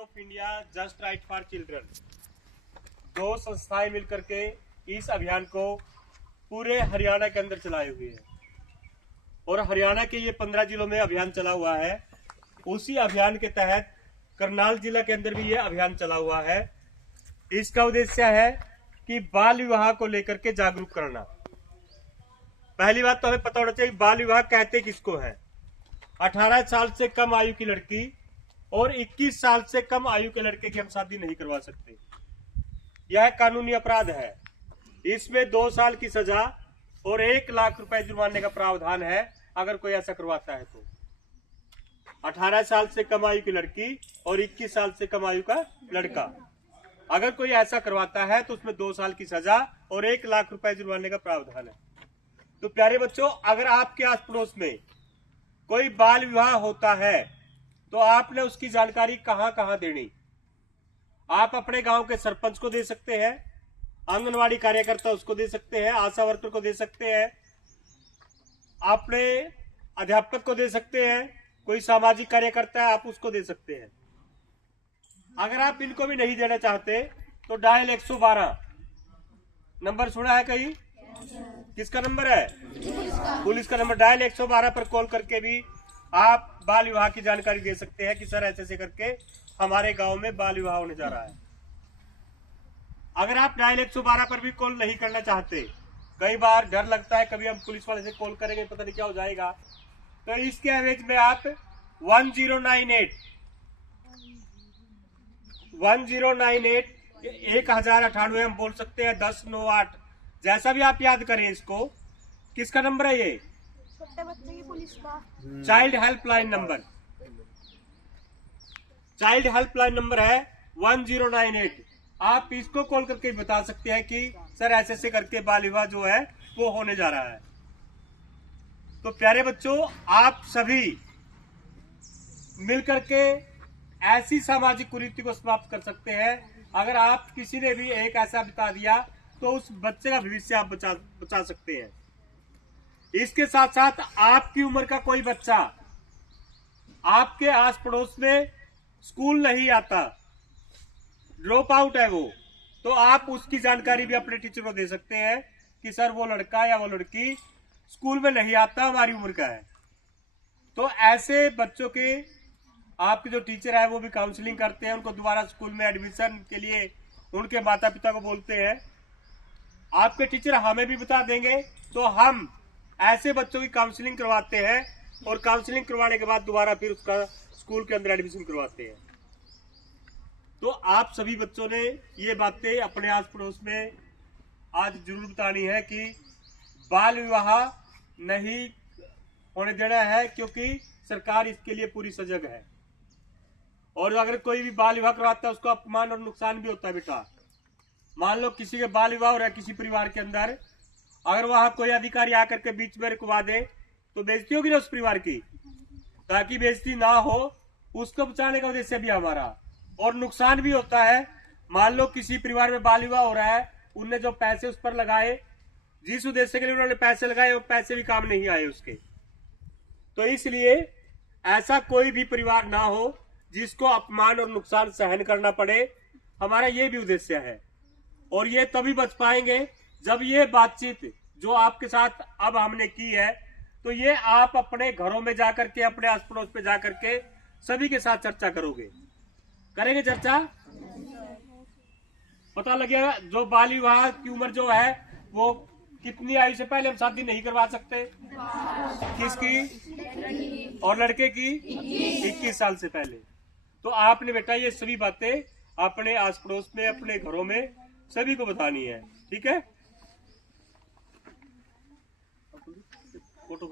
Of India just right for children, दो संस्थाएं मिलकर के इस अभियान को पूरे हरियाणा के अंदर चलाए हुए हैं। और हरियाणा के ये 15 जिलों में अभियान चला हुआ है। उसी अभियान के तहत करनाल जिला के अंदर भी ये अभियान चला हुआ है। इसका उद्देश्य है कि बाल विवाह को लेकर के जागरूक करना। पहली बात तो हमें पता होना चाहिए बाल विवाह कहते किसको है। 18 साल से कम आयु की लड़की और 21 साल से कम आयु के लड़के की हम शादी नहीं करवा सकते। यह कानूनी अपराध है। इसमें 2 साल की सजा और 1 लाख रुपए जुर्माने का प्रावधान है अगर कोई ऐसा करवाता है तो। 18 साल से कम आयु की लड़की और 21 साल से कम आयु का लड़का अगर कोई ऐसा करवाता है तो उसमें 2 साल की सजा और 1 लाख रुपए जुर्माने का प्रावधान है। तो प्यारे बच्चों, अगर आपके आस पड़ोस में कोई बाल विवाह होता है तो आपने उसकी जानकारी कहां कहां देनी। आप अपने गांव के सरपंच को दे सकते हैं, आंगनवाड़ी कार्यकर्ता उसको दे सकते हैं, आशा वर्कर को दे सकते हैं, अपने अध्यापक को दे सकते हैं, कोई सामाजिक कार्यकर्ता है आप उसको दे सकते हैं। अगर आप इनको भी नहीं देना चाहते तो डायल 112 नंबर सुना है कहीं? किसका नंबर है? पुलिस का नंबर। डायल 112 पर कॉल करके भी आप बाल विवाह की जानकारी दे सकते हैं कि सर ऐसे ऐसे करके हमारे गांव में बाल विवाह होने जा रहा है। अगर आप डायल 112 पर भी कॉल नहीं करना चाहते, कई बार डर लगता है कभी हम पुलिस वाले से कॉल करेंगे पता नहीं क्या हो जाएगा, तो इसके एवज में आप 1098 1098 हम बोल सकते हैं 1098, जैसा भी आप याद करें इसको। किसका नंबर है ये? छोटे बच्चे की पुलिस का child helpline number. Child helpline number है 1098। आप इसको कॉल करके बता सकते हैं कि सर ऐसे ऐसे करके बाल विवाह जो है वो होने जा रहा है। तो प्यारे बच्चों, आप सभी मिलकर के ऐसी सामाजिक कुरीति को समाप्त कर सकते हैं। अगर आप किसी ने भी एक ऐसा बता दिया तो उस बच्चे का भविष्य आप बचा सकते हैं। इसके साथ साथ आपकी उम्र का कोई बच्चा आपके आस पड़ोस में स्कूल नहीं आता, ड्रॉप आउट है वो, तो आप उसकी जानकारी भी अपने टीचर को दे सकते हैं कि सर वो लड़का या वो लड़की स्कूल में नहीं आता, हमारी उम्र का है। तो ऐसे बच्चों के आपके जो टीचर है वो भी काउंसलिंग करते हैं, उनको दोबारा स्कूल में एडमिशन के लिए उनके माता पिता को बोलते हैं। आपके टीचर हमें भी बता देंगे तो हम ऐसे बच्चों की काउंसलिंग करवाते हैं और काउंसलिंग करवाने के बाद दोबारा फिर उसका स्कूल के अंदर एडमिशन करवाते हैं। तो आप सभी बच्चों ने ये बातें अपने आस पड़ोस में आज जरूर बतानी है कि बाल विवाह नहीं होने देना है, क्योंकि सरकार इसके लिए पूरी सजग है। और अगर कोई भी बाल विवाह करवाता है उसको अपमान और नुकसान भी होता है बेटा। मान लो किसी के बाल विवाह हो रहा है किसी परिवार के अंदर, अगर वहां कोई अधिकारी आकर के बीच में रुकवा दे तो बेइज्जती होगी ना उस परिवार की। ताकि बेइज्जती ना हो उसको बचाने का उद्देश्य भी हमारा। और नुकसान भी होता है। मान लो किसी परिवार में बाल विवाह हो रहा है, उनने जो पैसे उस पर लगाए, जिस उद्देश्य के लिए उन्होंने पैसे लगाए वो पैसे भी काम नहीं आए उसके। तो इसलिए ऐसा कोई भी परिवार ना हो जिसको अपमान और नुकसान सहन करना पड़े, हमारा ये भी उद्देश्य है। और ये तभी बच पाएंगे जब ये बातचीत जो आपके साथ अब हमने की है, तो ये आप अपने घरों में जाकर के, अपने आस पड़ोस पे जाकर के सभी के साथ चर्चा करोगे। करेंगे चर्चा? पता लगेगा जो बाल विवाह की उम्र जो है वो कितनी आयु से पहले हम शादी नहीं करवा सकते। किसकी? और लड़के की 21 साल से पहले। तो आपने बेटा ये सभी बातें अपने आस पड़ोस में, अपने घरों में सभी को बतानी है, ठीक है? फोटो